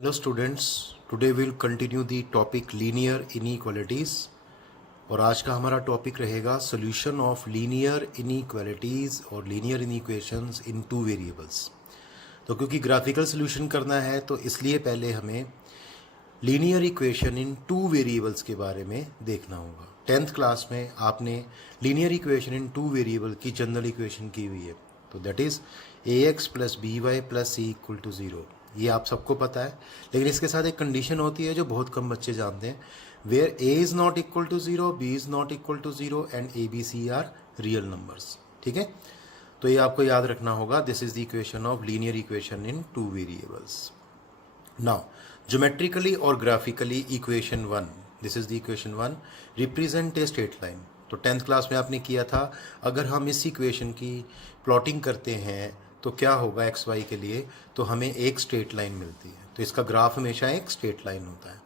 Hello students, today we'll continue the topic linear inequalities और आज का हमारा टॉपिक रहेगा solution of linear inequalities और linear inequations in two variables। तो क्योंकि ग्राफिकल सोल्यूशन करना है तो इसलिए पहले हमें linear equation in two variables के बारे में देखना होगा। 10th क्लास में आपने linear equation in two variable की जनरल इक्वेशन की हुई है, तो that is ax plus B y plus c equal to 0। ये आप सबको पता है, लेकिन इसके साथ एक कंडीशन होती है जो बहुत कम बच्चे जानते हैं, where a is not equal to 0, b is not equal to 0 and a b c are real numbers. ठीक है, तो ये आपको याद रखना होगा। This is the equation of linear equation in two variables. Now geometrically और graphically equation 1, this is the equation 1, represent a straight line. तो 10th क्लास में आपने किया था, अगर हम इस इक्वेशन की प्लॉटिंग करते हैं तो क्या होगा एक्स वाई के लिए, तो हमें एक स्ट्रेट लाइन मिलती है। तो इसका ग्राफ हमेशा एक स्ट्रेट लाइन होता है।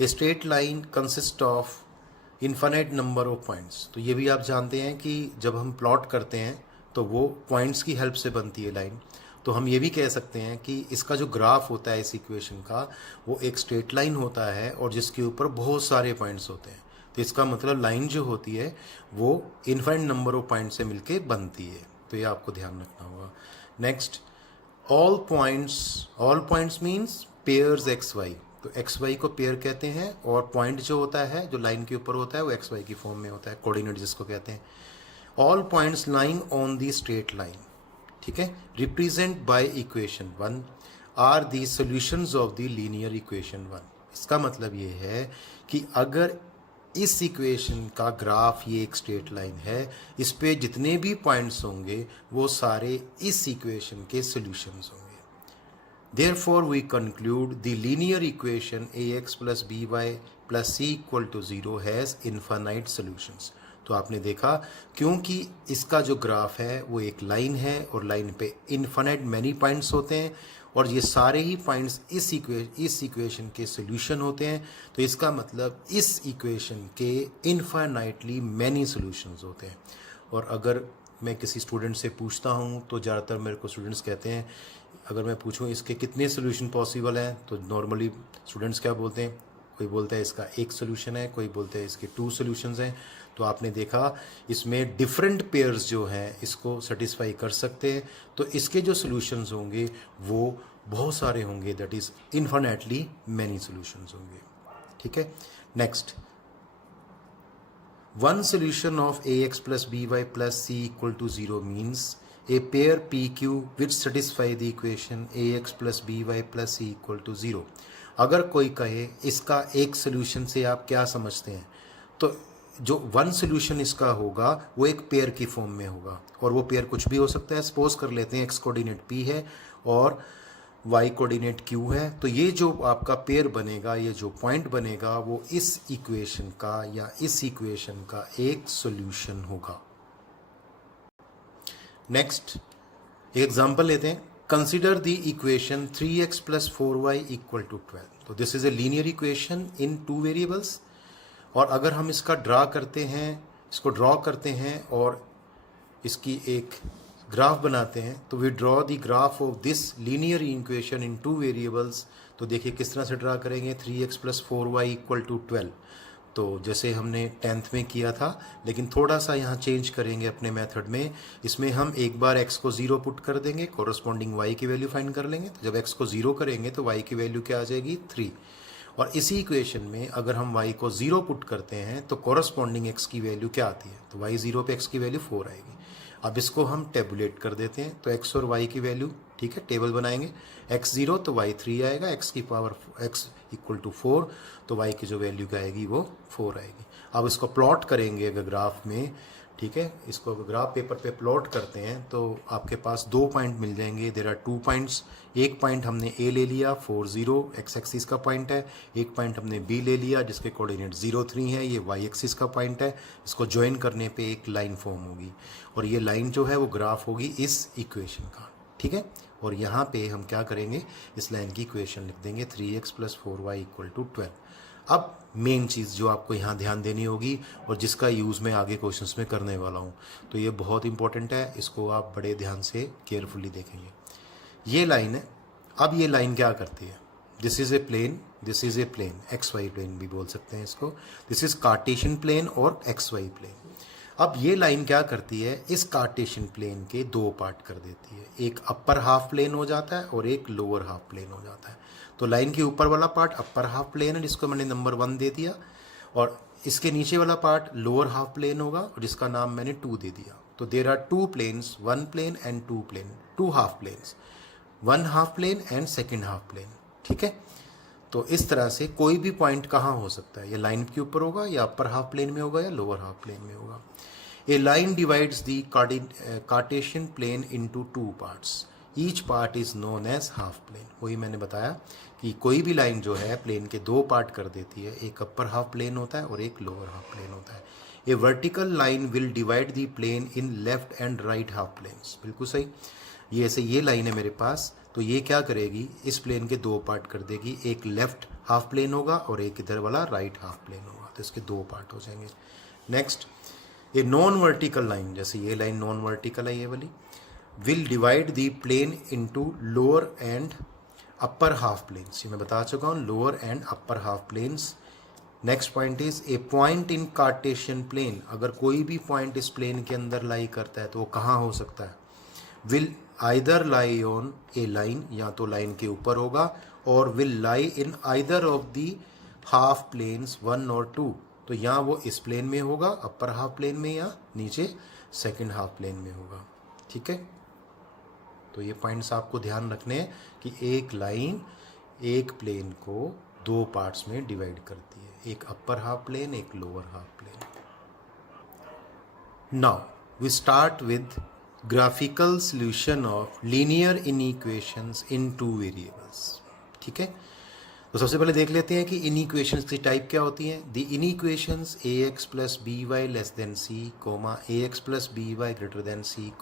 ए straight line consist of infinite number of points. तो ये भी आप जानते हैं कि जब हम प्लॉट करते हैं तो वो पॉइंट्स की हेल्प से बनती है लाइन। तो हम ये भी कह सकते हैं कि इसका जो ग्राफ होता है इस इक्वेशन का, वो एक स्ट्रेट लाइन होता है और जिसके ऊपर बहुत सारे पॉइंट्स होते हैं। तो इसका मतलब लाइन जो होती है वो इन्फिनिट नंबर ऑफ पॉइंट से मिलके बनती है। तो ये आपको ध्यान रखना होगा। Next, all points means pairs x y. तो एक्स वाई को पेयर कहते हैं और पॉइंट जो होता है जो लाइन के ऊपर होता है वो एक्स वाई की फॉर्म में होता है, कोऑर्डिनेट जिसको कहते हैं। All points lying on the straight line, ठीक है, represent by equation 1 are the solutions of the linear equation 1। इसका मतलब ये है कि अगर इस इक्वेशन का ग्राफ ये एक स्ट्रेट लाइन है, इस पे जितने भी पॉइंट्स होंगे वो सारे इस इक्वेशन के सॉल्यूशंस होंगे। Therefore we conclude the linear equation ax plus by plus c equal to 0 has infinite solutions। तो आपने देखा, क्योंकि इसका जो ग्राफ है वो एक लाइन है और लाइन पे इन्फिनिट मैनी पॉइंट्स होते हैं और ये सारे ही पॉइंट्स इस इक्वेशन के सॉल्यूशन होते हैं। तो इसका मतलब इस इक्वेशन के इन्फिनिटली मैनी सॉल्यूशंस होते हैं। और अगर मैं किसी स्टूडेंट से पूछता हूँ तो ज़्यादातर मेरे को स्टूडेंट्स कहते हैं, अगर मैं पूछूं इसके कितने सोल्यूशन पॉसिबल हैं, तो नॉर्मली स्टूडेंट्स क्या बोलते हैं, कोई बोलता है इसका एक सोल्यूशन है, कोई बोलते हैं इसके 2 सोल्यूशंस हैं। तो आपने देखा इसमें डिफरेंट पेयर्स जो हैं इसको सेटिस्फाई कर सकते हैं। तो इसके जो सोल्यूशंस होंगे वो बहुत सारे होंगे, that is infinitely many solutions होंगे। ठीक है, next, one solution of ax plus by plus c equal to 0 means a pair pq which satisfy the equation ax plus by plus c equal to 0। अगर कोई कहे इसका एक solution से आप क्या समझते हैं, तो जो वन सोल्यूशन इसका होगा वो एक पेयर की फॉर्म में होगा और वो पेयर कुछ भी हो सकता है। सपोज कर लेते हैं एक्स कोऑर्डिनेट p है और y कोऑर्डिनेट q है, तो ये जो आपका पेयर बनेगा, ये जो पॉइंट बनेगा वो इस इक्वेशन का या इस इक्वेशन का एक सॉल्यूशन होगा। नेक्स्ट, एक एग्जांपल लेते हैं। Consider the equation 3x plus 4y equal to 12। तो this is a linear equation in two variables और अगर हम इसका इसको ड्रॉ करते हैं और इसकी एक ग्राफ बनाते हैं, तो we draw the graph of this linear equation in two variables. तो देखिए किस तरह से ड्रा करेंगे। 3x plus 4y equal to 12, तो जैसे हमने 10th में किया था, लेकिन थोड़ा सा यहाँ चेंज करेंगे अपने मेथड में। इसमें हम एक बार x को 0 पुट कर देंगे, कोरस्पॉन्डिंग y की वैल्यू फाइंड कर लेंगे। तो जब x को 0 करेंगे तो y की वैल्यू क्या आ जाएगी, 3। और इसी इक्वेशन में अगर हम y को 0 पुट करते हैं तो कोरस्पॉन्डिंग x की वैल्यू क्या आती है, तो y 0 पे x की वैल्यू 4 आएगी। अब इसको हम टेबुलेट कर देते हैं, तो x और y की वैल्यू, ठीक है, टेबल बनाएंगे। x 0 तो y 3 आएगा, x की पावर x इक्वल टू 4, तो y की जो वैल्यू क्या आएगी वो 4 आएगी। अब इसको प्लॉट करेंगे अगर ग्राफ में, ठीक है, इसको ग्राफ पेपर पे प्लॉट करते हैं तो आपके पास 2 पॉइंट मिल जाएंगे। There are 2 points. एक पॉइंट हमने a ले लिया 4 0 x एक्सिस का पॉइंट है, एक पॉइंट हमने b ले लिया जिसके कोऑर्डिनेट 0 3 है, ये y एक्सिस का पॉइंट है। इसको ज्वाइन करने पे एक लाइन फॉर्म होगी और ये लाइन जो है वो ग्राफ होगी इस इक्वेशन का, ठीक है। और यहाँ पे हम क्या करेंगे, इस लाइन की इक्वेशन लिख देंगे 3x plus 4y equal to 12। अब मेन चीज़ जो आपको यहाँ ध्यान देनी होगी और जिसका यूज़ मैं आगे क्वेश्चंस में करने वाला हूँ, तो ये बहुत इंपॉर्टेंट है, इसको आप बड़े ध्यान से केयरफुली देखेंगे। ये लाइन है। अब ये लाइन क्या करती है, this is a plane, this is a plane, x y plane भी बोल सकते हैं इसको। दिस इज कार्टेशियन प्लेन और एक्स वाई प्लेन। अब ये लाइन क्या करती है, इस कार्टेशियन प्लेन के दो पार्ट कर देती है, एक अपर हाफ प्लेन हो जाता है और एक लोअर हाफ प्लेन हो जाता है। तो लाइन के ऊपर वाला पार्ट अपर हाफ प्लेन है जिसको मैंने नंबर 1 दे दिया, और इसके नीचे वाला पार्ट लोअर हाफ प्लेन होगा और जिसका नाम मैंने 2 दे दिया। तो there are 2 planes, 1 plane and 2 plane, 2 half planes, 1 half plane and second half plane. ठीक है, तो इस तरह से कोई भी पॉइंट कहाँ हो सकता है, ये लाइन के ऊपर होगा या अपर हाफ प्लेन में होगा या लोअर हाफ प्लेन में होगा। A line divides the Cartesian plane into 2 parts, each part is known as half plane. वही मैंने बताया कि कोई भी लाइन जो है प्लेन के 2 पार्ट कर देती है, एक अपर हाफ प्लेन होता है और एक लोअर हाफ प्लेन होता है। A vertical line will divide the plane in left and right half planes, बिल्कुल सही। ये ऐसे ये लाइन है मेरे पास, तो ये क्या करेगी, इस प्लेन के 2 पार्ट कर देगी, एक लेफ्ट हाफ प्लेन होगा और एक इधर वाला राइट हाफ प्लेन होगा, तो इसके 2 पार्ट हो जाएंगे। Next, a non vertical line, जैसे ये लाइन नॉन वर्टिकल है ये वाली, will divide the plane into lower and upper half planes. ये मैं बता चुका हूँ, lower and upper half planes. Next point is a point in Cartesian plane, अगर कोई भी पॉइंट इस प्लेन के अंदर लाई करता है तो वो कहाँ हो सकता है, will either lie on a line, या तो लाइन के ऊपर होगा, और will lie in either of the half planes 1 और 2, तो यहाँ वो इस प्लेन में होगा, अपर हाफ प्लेन में, या नीचे सेकंड हाफ प्लेन में होगा। ठीक है, तो ये पॉइंट्स आपको ध्यान रखने हैं कि एक लाइन एक प्लेन को 2 पार्ट्स में डिवाइड करती है, एक अपर हाफ प्लेन, एक lower half plane. Now we start with graphical solution of linear inequations in 2 variables. ठीक है, तो सबसे पहले देख लेते हैं कि इनइक्वेशंस की टाइप क्या होती हैं। The inequations ax plus B Y less than C, ax plus B Y greater than C,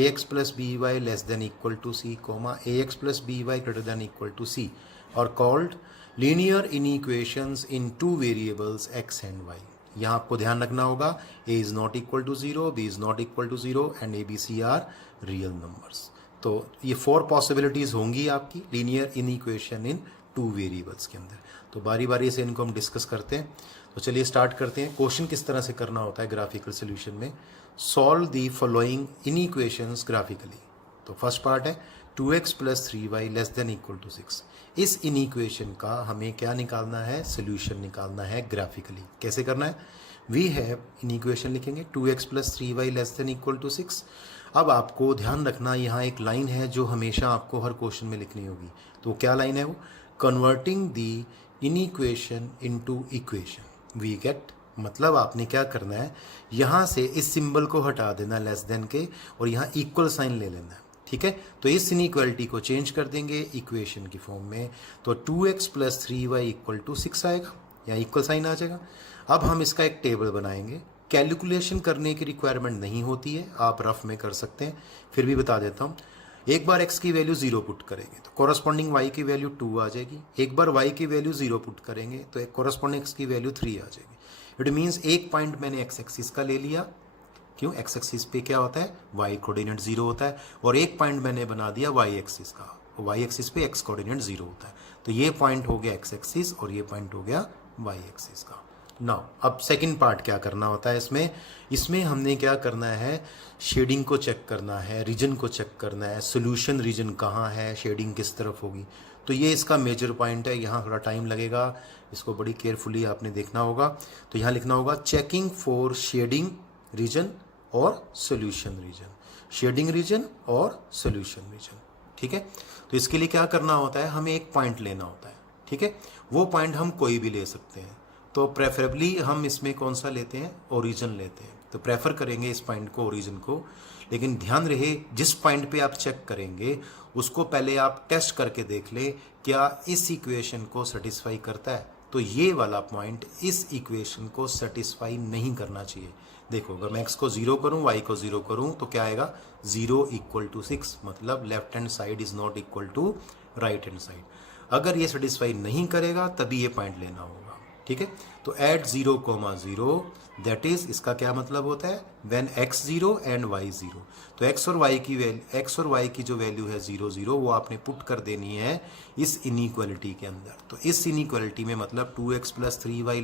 ax plus B Y less than equal to C, ax plus B Y greater than equal to C, और called linear inequations in 2 variables x and y। यहाँ आपको ध्यान रखना होगा, a is not equal to 0, b is not equal to 0 and a b c are real numbers. तो ये 4 possibilities होंगी आपकी लीनियर इनइक्वेशन इन 2 वेरिएबल्स के अंदर। तो बारी बारी से इनको हम डिस्कस करते हैं। तो चलिए स्टार्ट करते हैं। क्वेश्चन किस तरह से करना होता है ग्राफिकल सॉल्यूशन में, solve the following inequations graphically. तो फर्स्ट पार्ट है 2x plus 3y less than equal to 6। इस इनइक्वेशन का हमें क्या निकालना है, सोल्यूशन निकालना है ग्राफिकली। कैसे करना है, वी हैव इनइक्वेशन लिखेंगे 2x plus 3y less than equal to 6। अब आपको ध्यान रखना, यहाँ एक लाइन है जो हमेशा आपको हर क्वेश्चन में लिखनी होगी। तो क्या लाइन है वो, converting the inequation into equation we get, मतलब आपने क्या करना है, यहाँ से इस सिंबल को हटा देना लेस देन के, और यहाँ इक्वल साइन ले लेना है। ठीक है, तो इस इनइक्वालिटी को चेंज कर देंगे इक्वेशन की फॉर्म में, तो 2x plus 3y equal to 6 आएगा, या इक्वल साइन आ जाएगा। अब हम इसका एक टेबल बनाएंगे। कैलकुलेशन करने की रिक्वायरमेंट नहीं होती है, आप रफ में कर सकते हैं, फिर भी बता देता हूँ। एक बार x की वैल्यू 0 पुट करेंगे तो कॉरस्पॉन्डिंग y की वैल्यू 2 आ जाएगी। एक बार y की वैल्यू 0 पुट करेंगे तो एक कॉरस्पॉन्डिंग x की वैल्यू 3 आ जाएगी। इट मीन्स एक पॉइंट मैंने x एक्सिस का ले लिया, क्यों, x एक्सिस पे क्या होता है, y कोऑर्डिनेट 0 होता है, और एक पॉइंट मैंने बना दिया y एक्सिस का, y एक्सिस पे x कोऑर्डिनेट 0 होता है। तो ये पॉइंट हो गया x एक्सिस और ये पॉइंट हो गया y एक्सिस का। नाउ अब सेकंड पार्ट क्या करना होता है इसमें हमने क्या करना है, शेडिंग को चेक करना है, रीजन को चेक करना है, सोल्यूशन रीजन कहाँ है, शेडिंग किस तरफ होगी। तो ये इसका मेजर पॉइंट है, यहाँ थोड़ा टाइम लगेगा, इसको बड़ी केयरफुली आपने देखना होगा। तो यहाँ लिखना होगा चेकिंग फॉर शेडिंग रीजन और सोल्यूशन रीजन, शेडिंग रीजन और सोल्यूशन रीजन। ठीक है, तो इसके लिए क्या करना होता है, हमें एक पॉइंट लेना होता है। ठीक है, वो पॉइंट हम कोई भी ले सकते हैं, तो प्रेफरेबली हम इसमें कौन सा लेते हैं, ओरिजिन लेते हैं। तो प्रेफर करेंगे इस पॉइंट को, ओरिजिन को। लेकिन ध्यान रहे, जिस पॉइंट पे आप चेक करेंगे उसको पहले आप टेस्ट करके देख ले क्या इस इक्वेशन को सेटिस्फाई करता है। तो ये वाला पॉइंट इस इक्वेशन को सेटिस्फाई नहीं करना चाहिए। देखो, अगर मैं x को 0 करूं, y को 0 करूं, तो क्या आएगा, 0 इक्वल टू 6, मतलब left hand side is not equal to right hand side. अगर ये सेटिस्फाई नहीं करेगा तभी ये पॉइंट लेना होगा। ठीक है। तो एट 0,0 दैट इज, इसका क्या मतलब होता है, व्हेन x 0 एंड y 0। तो x और y की जो वैल्यू है 0 0 वो आपने पुट कर देनी है इस इनइक्वालिटी के अंदर। तो इस इनइक्वालिटी में मतलब 2x + 3y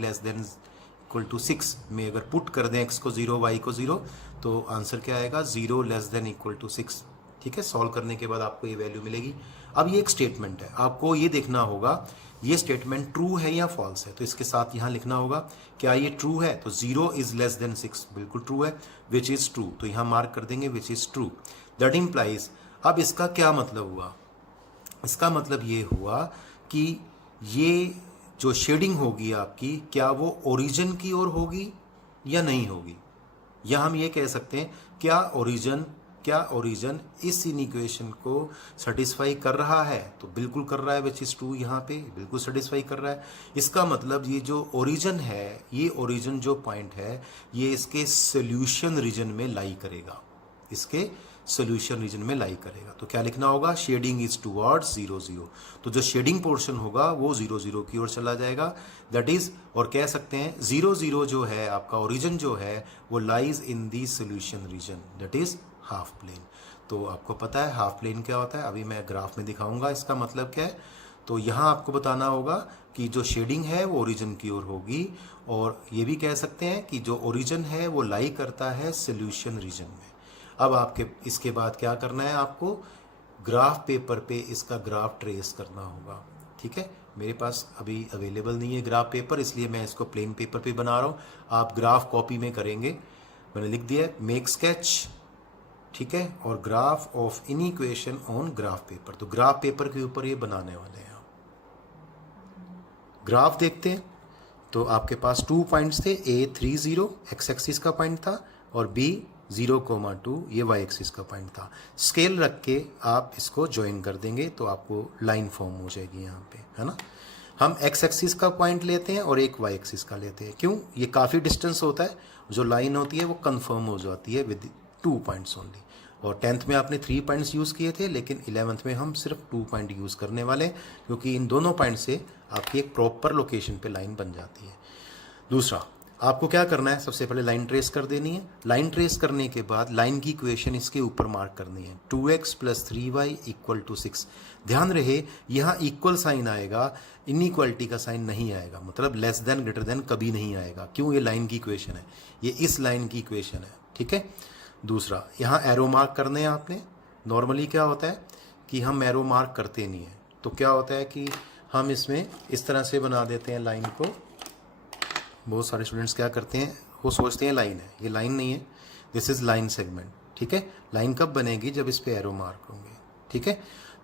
≤ 6 में अगर पुट कर दें x को 0 y को 0 तो आंसर क्या आएगा, 0 ≤ 6। ठीक है, सॉल्व करने के बाद आपको ये वैल्यू मिलेगी। अब ये एक स्टेटमेंट है, आपको ये देखना होगा ये स्टेटमेंट ट्रू है या फॉल्स है। तो इसके साथ यहाँ लिखना होगा क्या ये ट्रू है, तो 0 > 6 बिल्कुल ट्रू है, विच इज ट्रू, तो यहाँ मार्क कर देंगे which is true. That implies, अब इसका क्या मतलब हुआ, इसका मतलब ये हुआ कि ये जो शेडिंग होगी आपकी, क्या वो ओरिजिन की ओर होगी या नहीं होगी। या हम ये कह सकते हैं क्या ओरिजिन इस इनइक्वेशन को सेटिस्फाई कर रहा है, तो बिल्कुल कर रहा है, विच इज ट्रू, यहाँ पे बिल्कुल सेटिस्फाई कर रहा है। इसका मतलब ये जो ओरिजिन है, ये ओरिजिन जो पॉइंट है, ये इसके सोल्यूशन रीजन में लाई करेगा, इसके सोल्यूशन रीजन में लाई करेगा। तो क्या लिखना होगा, शेडिंग इज टुवर्ड्स 0 0। तो जो शेडिंग पोर्शन होगा वो 0 0 की ओर चला जाएगा, दैट इज, और कह सकते हैं 0 0 जो है आपका ओरिजिन जो है वो lies in the solution region, that is half plane. तो आपको पता है हाफ प्लेन क्या होता है, अभी मैं ग्राफ में दिखाऊंगा इसका मतलब क्या है। तो यहाँ आपको बताना होगा कि जो शेडिंग है वो ओरिजिन की ओर होगी, और ये भी कह सकते हैं कि जो ओरिजिन है वो लाई करता है सोल्यूशन रीजन में। अब आपके इसके बाद क्या करना है, आपको ग्राफ पेपर पे इसका ग्राफ ट्रेस करना होगा। ठीक है, मेरे पास अभी अवेलेबल नहीं है ग्राफ पेपर, इसलिए मैं इसको प्लेन पेपर पे बना रहा हूँ। आप ग्राफ कॉपी में करेंगे, मैंने लिख दिया मेक स्केच, ठीक है, और graph of inequation on graph paper. तो ग्राफ पेपर के ऊपर ये बनाने वाले हैं आप। ग्राफ देखते हैं, तो आपके पास 2 पॉइंट्स थे, A 3 0 x एक्सिस का पॉइंट था और B 0,2 ये y एक्सिस का पॉइंट था। स्केल रख के आप इसको ज्वाइन कर देंगे तो आपको लाइन फॉर्म हो जाएगी यहाँ पे, है ना। हम x एक्सिस का पॉइंट लेते हैं और एक y एक्सिस का लेते हैं, क्यों, ये काफ़ी डिस्टेंस होता है, जो लाइन होती है वो कंफर्म हो जाती है विद 2 पॉइंट्स ओनली। और 10th में आपने 3 पॉइंट्स यूज़ किए थे, लेकिन 11th में हम सिर्फ 2 पॉइंट यूज़ करने वाले हैं, क्योंकि इन दोनों पॉइंट से आपकी एक प्रॉपर लोकेशन पे लाइन बन जाती है। दूसरा, आपको क्या करना है, सबसे पहले लाइन ट्रेस कर देनी है। लाइन ट्रेस करने के बाद लाइन की इक्वेशन इसके ऊपर मार्क करनी है, 2x + 3y = 6। ध्यान रहे यहाँ इक्वल साइन आएगा, इनइक्वालिटी का साइन नहीं आएगा, मतलब लेस देन ग्रेटर देन कभी नहीं आएगा। क्यों, ये लाइन की इक्वेशन है, ये इस लाइन की इक्वेशन है। ठीक है, दूसरा यहाँ एरो मार्क करने हैं आपने। नॉर्मली क्या होता है कि हम एरो मार्क करते नहीं हैं, तो क्या होता है कि हम इसमें इस तरह से बना देते हैं लाइन को। बहुत सारे स्टूडेंट्स क्या करते हैं, वो सोचते हैं लाइन है, ये लाइन नहीं है, दिस इज़ लाइन सेगमेंट। ठीक है, लाइन कब बनेगी, जब इस पे एरो मार्क होंगे। ठीक है,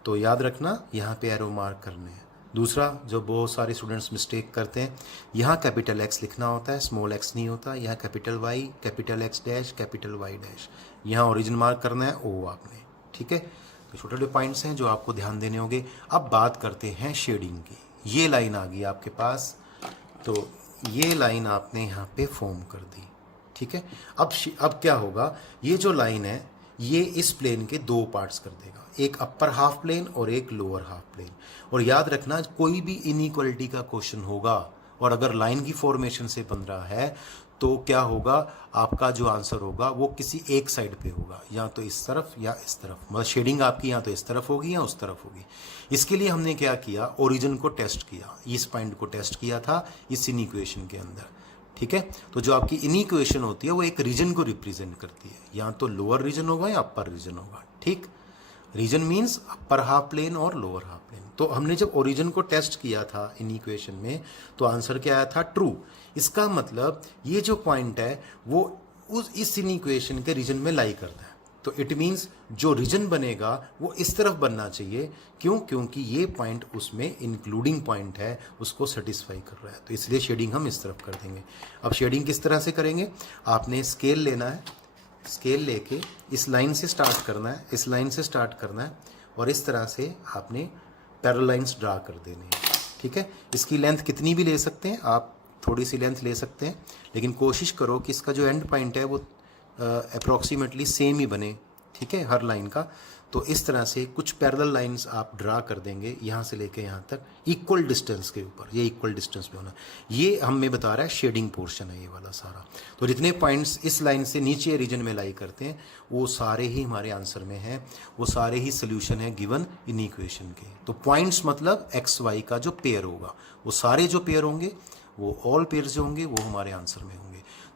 तो याद रखना यहाँ पे एरो मार्क करने हैं। दूसरा, जो बहुत सारे स्टूडेंट्स मिस्टेक करते हैं, यहाँ कैपिटल X लिखना होता है, स्मॉल x नहीं होता। यहाँ capital Y, capital X dash, capital Y dash. यहाँ ओरिजिन मार्क करना है O आपने। ठीक है, तो छोटे छोटे पॉइंट्स हैं जो आपको ध्यान देने होंगे। अब बात करते हैं शेडिंग की। ये लाइन आ गई आपके पास, तो ये लाइन आपने यहाँ पे फॉर्म कर दी। ठीक है, अब क्या होगा, ये जो लाइन है ये इस प्लेन के 2 पार्ट्स कर देगा, एक अपर हाफ प्लेन और एक लोअर हाफ प्लेन। और याद रखना, कोई भी इनइक्वालिटी का क्वेश्चन होगा और अगर लाइन की फॉर्मेशन से बन रहा है तो क्या होगा, आपका जो आंसर होगा वो किसी एक साइड पे होगा, या तो इस तरफ या इस तरफ। मतलब शेडिंग आपकी या तो इस तरफ होगी या उस तरफ होगी। इसके लिए हमने क्या किया, ओरिजिन को टेस्ट किया, इस पॉइंट को टेस्ट किया था इस इनइक्वेशन के अंदर। ठीक है, तो जो आपकी इनइक्वेशन होती है वो एक रीजन को रिप्रेजेंट करती है, या तो लोअर रीजन होगा या अपर रीजन होगा। ठीक, region means upper half plane और लोअर हाफ प्लेन। तो हमने जब ओरिजिन को टेस्ट किया था इनइक्वेशन में, तो आंसर क्या आया था, ट्रू। इसका मतलब ये जो पॉइंट है वो इस इनइक्वेशन के रीजन में लाई करता है। तो इट मीन्स जो रीजन बनेगा वो इस तरफ बनना चाहिए। क्यों, क्योंकि ये पॉइंट उसमें इंक्लूडिंग पॉइंट है, उसको सेटिस्फाई कर रहा है, तो इसलिए शेडिंग हम इस तरफ कर देंगे। अब शेडिंग किस तरह से करेंगे, आपने स्केल लेना है, स्केल लेके इस लाइन से स्टार्ट करना है, इस लाइन से स्टार्ट करना है, और इस तरह से आपने पैरेलल लाइंस ड्रा कर देने हैं। ठीक है, इसकी लेंथ कितनी भी ले सकते हैं आप, थोड़ी सी लेंथ ले सकते हैं, लेकिन कोशिश करो कि इसका जो एंड पॉइंट है वो अप्रॉक्सीमेटली सेम ही बने। ठीक है, हर लाइन का। तो इस तरह से कुछ पैरेलल लाइंस आप ड्रा कर देंगे यहाँ से लेके यहाँ तक इक्वल डिस्टेंस के ऊपर, ये इक्वल डिस्टेंस पे होना, ये हमें बता रहा है शेडिंग पोर्शन है ये वाला सारा। तो जितने पॉइंट्स इस लाइन से नीचे रीजन में लाई करते हैं वो सारे ही हमारे आंसर में हैं, वो सारे ही सोल्यूशन है गिवन इन इक्वेशन के। तो पॉइंट्स मतलब एक्स वाई का जो पेयर होगा, वो सारे जो पेयर होंगे, वो ऑल पेयर जो होंगे वो हमारे आंसर में होंगे।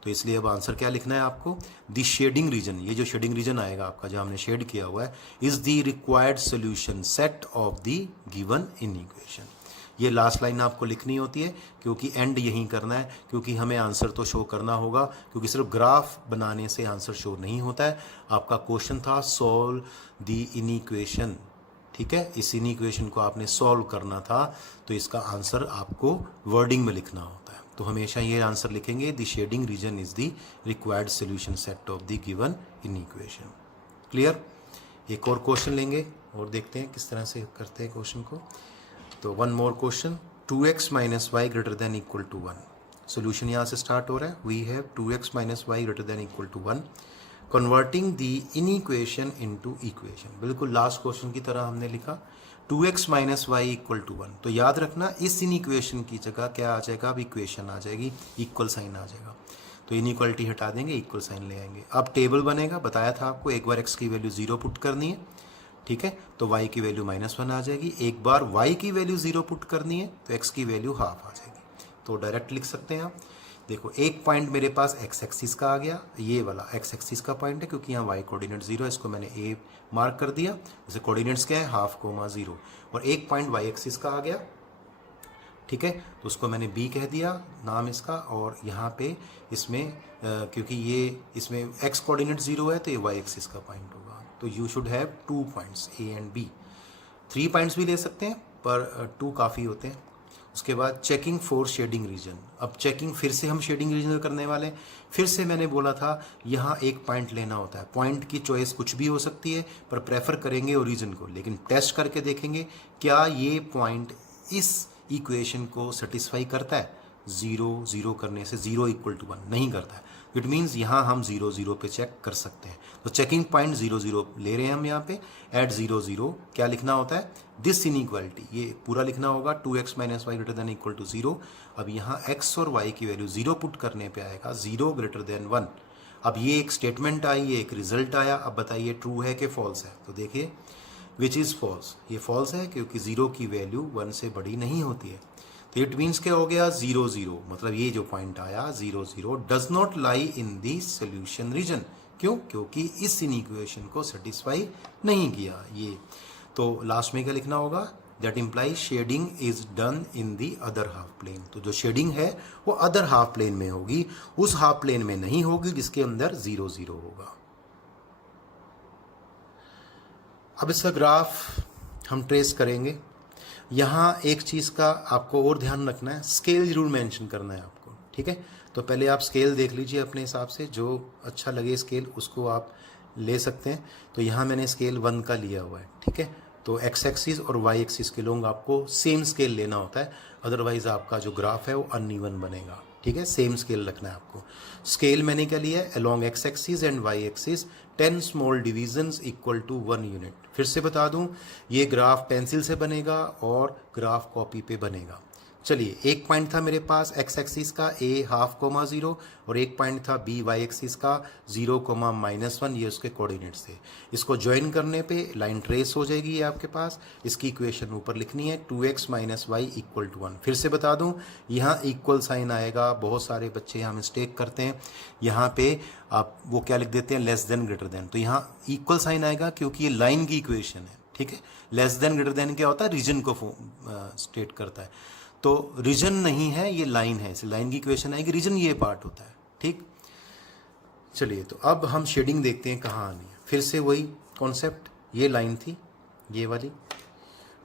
तो इसलिए अब आंसर क्या लिखना है आपको, द शेडिंग रीजन, ये जो शेडिंग रीजन आएगा आपका जो हमने शेड किया हुआ है, is the required solution set of the given in equation. ये लास्ट लाइन आपको लिखनी होती है क्योंकि एंड यहीं करना है, क्योंकि हमें आंसर तो शो करना होगा, क्योंकि सिर्फ ग्राफ बनाने से आंसर शो नहीं होता है। आपका क्वेश्चन था सॉल्व द इनइक्वेशन, ठीक है, इस इनइक्वेशन को आपने सॉल्व करना था, तो इसका आंसर आपको वर्डिंग में लिखना होता है। तो हमेशा ये आंसर लिखेंगे, the shading region is the required solution set of the given inequation. Clear? एक और क्वेश्चन लेंगे और देखते हैं किस तरह से करते हैं क्वेश्चन को। तो one more question, 2x minus y greater than equal to 1। Solution यहाँ से स्टार्ट हो रहा है, we have 2x minus y greater than equal to 1 converting the inequation into equation. बिल्कुल लास्ट क्वेश्चन की तरह हमने लिखा 2x minus Y equal to 1। तो याद रखना इस इनइक्वेशन की जगह क्या आ जाएगा, अब इक्वेशन आ जाएगी, इक्वल साइन आ जाएगा। तो इनइक्वालिटी हटा देंगे, इक्वल साइन ले आएंगे। अब टेबल बनेगा, बताया था आपको, एक बार x की वैल्यू 0 पुट करनी है, ठीक है, तो y की वैल्यू -1 आ जाएगी। एक बार y की वैल्यू 0 पुट करनी है तो x की वैल्यू हाफ आ जाएगी। तो डायरेक्ट लिख सकते हैं आप। देखो एक पॉइंट मेरे पास x एक्सिस का आ गया, ये वाला x एक्सिस का पॉइंट है क्योंकि यहाँ y कोऑर्डिनेट 0 है, इसको मैंने a मार्क कर दिया। जैसे कोऑर्डिनेट्स क्या है, हाफ कोमा 0। और एक पॉइंट y एक्सिस का आ गया, ठीक है, तो उसको मैंने b कह दिया नाम इसका। और यहाँ पे इसमें क्योंकि ये इसमें x कोऑर्डिनेट 0 है तो ये y एक्सिस का पॉइंट होगा। तो you should have 2 points a and b। 3 points भी ले सकते हैं पर 2 काफ़ी होते हैं। उसके बाद चेकिंग फॉर शेडिंग रीजन। अब चेकिंग फिर से हम शेडिंग रीजन करने वाले हैं। फिर से मैंने बोला था यहाँ एक पॉइंट लेना होता है, पॉइंट की चॉइस कुछ भी हो सकती है पर प्रेफर करेंगे ओरिजिन को, लेकिन टेस्ट करके देखेंगे क्या ये पॉइंट इस इक्वेशन को सेटिस्फाई करता है। 0 0 करने से 0 इक्वल टू 1 नहीं करता है, इट मीन्स यहाँ हम 0 0 पे चेक कर सकते हैं। तो चेकिंग पॉइंट 0 0 ले रहे हैं हम यहाँ पे। एट 0 0 क्या लिखना होता है, दिस इनइक्वालिटी, ये पूरा लिखना होगा 2x minus y greater than equal to 0। अब यहाँ x और y की वैल्यू 0 पुट करने पे आएगा 0 ग्रेटर देन 1। अब ये एक स्टेटमेंट आई, ये एक रिजल्ट आया। अब बताइए ट्रू है कि फॉल्स है। तो देखिए विच इज़ फॉल्स, ये फॉल्स है क्योंकि 0 की वैल्यू 1 से बड़ी नहीं होती है। तो इट मीन्स क्या हो गया, 0 0, मतलब ये जो पॉइंट आया 0 0 does not lie in the solution region. क्यों? क्योंकि इस इनइक्वेशन को सेटिस्फाई नहीं किया ये। तो लास्ट में क्या लिखना होगा, that implies shading is done in the other half plane. तो जो शेडिंग है वो अदर हाफ प्लेन में होगी, उस हाफ प्लेन में नहीं होगी जिसके अंदर 0 0 होगा। अब इसका ग्राफ हम ट्रेस करेंगे। यहाँ एक चीज़ का आपको और ध्यान रखना है, स्केल जरूर मेंशन करना है आपको, ठीक है। तो पहले आप स्केल देख लीजिए अपने हिसाब से, जो अच्छा लगे स्केल उसको आप ले सकते हैं। तो यहाँ मैंने स्केल 1 का लिया हुआ है, ठीक है। तो x एक्सिस और y एक्सिस के लोग आपको सेम स्केल लेना होता है, अदरवाइज आपका जो ग्राफ है वो अनइवन बनेगा, ठीक है। सेम स्केल रखना है आपको। स्केल मैंने क्या लिया है, along x axis and y axis 10 small divisions equal to 1 unit. फिर से बता दूं, ये ग्राफ पेंसिल से बनेगा और ग्राफ कॉपी पे बनेगा। चलिए एक पॉइंट था मेरे पास x एक्सिस का a हाफ कोमा 0 और एक पॉइंट था b y एक्सिस का 0 कोमा -1, ये उसके कोऑर्डिनेट्स थे। इसको ज्वाइन करने पे लाइन ट्रेस हो जाएगी ये आपके पास। इसकी इक्वेशन ऊपर लिखनी है 2x minus Y equal to 1। फिर से बता दूं, यहाँ इक्वल साइन आएगा। बहुत सारे बच्चे यहाँ मिस्टेक करते हैं, यहाँ पे आप वो क्या लिख देते हैं, लेस देन ग्रेटर देन। तो यहाँ इक्वल साइन आएगा क्योंकि ये लाइन की इक्वेशन है, ठीक है। लेस देन ग्रेटर देन क्या होता है, रीजन को स्टेट करता है। तो रीजन नहीं है, ये लाइन है, इसे लाइन की इक्वेशन आएगी, रीजन ये पार्ट होता है, ठीक। चलिए तो अब हम शेडिंग देखते हैं कहाँ आनी है। फिर से वही कॉन्सेप्ट, ये लाइन थी ये वाली,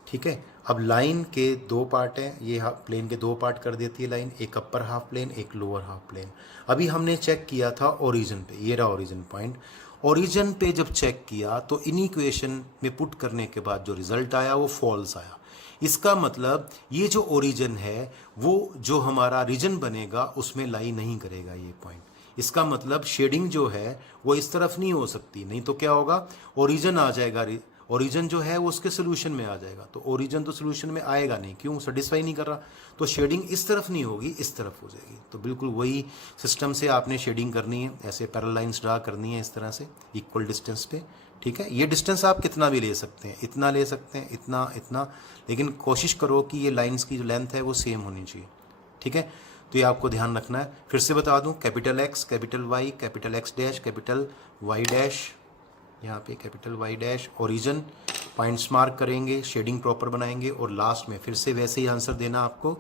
ठीक है। अब लाइन के 2 पार्ट हैं, ये प्लेन के 2 पार्ट कर देती है लाइन, एक अपर हाफ प्लेन एक लोअर हाफ प्लेन। अभी हमने चेक किया था ओरिजिन पे, ये रहा ओरिजिन पॉइंट। ओरिजिन पे जब चेक किया तो इन इक्वेशन में पुट करने के बाद जो रिजल्ट आया वो फॉल्स आया। इसका मतलब ये जो ओरिजिन है वो जो हमारा रीजन बनेगा उसमें लाई नहीं करेगा ये पॉइंट। इसका मतलब शेडिंग जो है वो इस तरफ नहीं हो सकती, नहीं तो क्या होगा, ओरिजिन आ जाएगा ओरिजिन जो है वो उसके सोल्यूशन में आ जाएगा, तो ओरिजिन तो सोल्यूशन में आएगा नहीं, क्यों, सेटिस्फाई नहीं कर रहा, तो शेडिंग इस तरफ नहीं होगी, इस तरफ हो जाएगी। तो बिल्कुल वही सिस्टम से आपने शेडिंग करनी है, ऐसे पैरेलल लाइंस ड्रा करनी है इस तरह से इक्वल डिस्टेंस पे, ठीक है। ये डिस्टेंस आप कितना भी ले सकते हैं, इतना ले सकते हैं, इतना इतना, लेकिन कोशिश करो कि ये लाइंस की जो लेंथ है वो सेम होनी चाहिए, ठीक है। तो ये आपको ध्यान रखना है। फिर से बता दूं, capital X, capital Y, capital X dash, capital Y dash, यहाँ पे capital Y dash, origin, points mark करेंगे, शेडिंग प्रॉपर बनाएंगे, और लास्ट में फिर से वैसे ही आंसर देना आपको,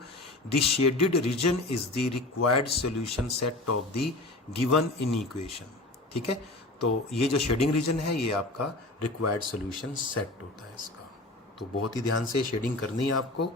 the shaded region is the required solution set of the given in equation, ठीक है। तो ये जो शेडिंग रीजन है ये आपका रिक्वायर्ड सोल्यूशन सेट होता है इसका। तो बहुत ही ध्यान से शेडिंग करनी है आपको।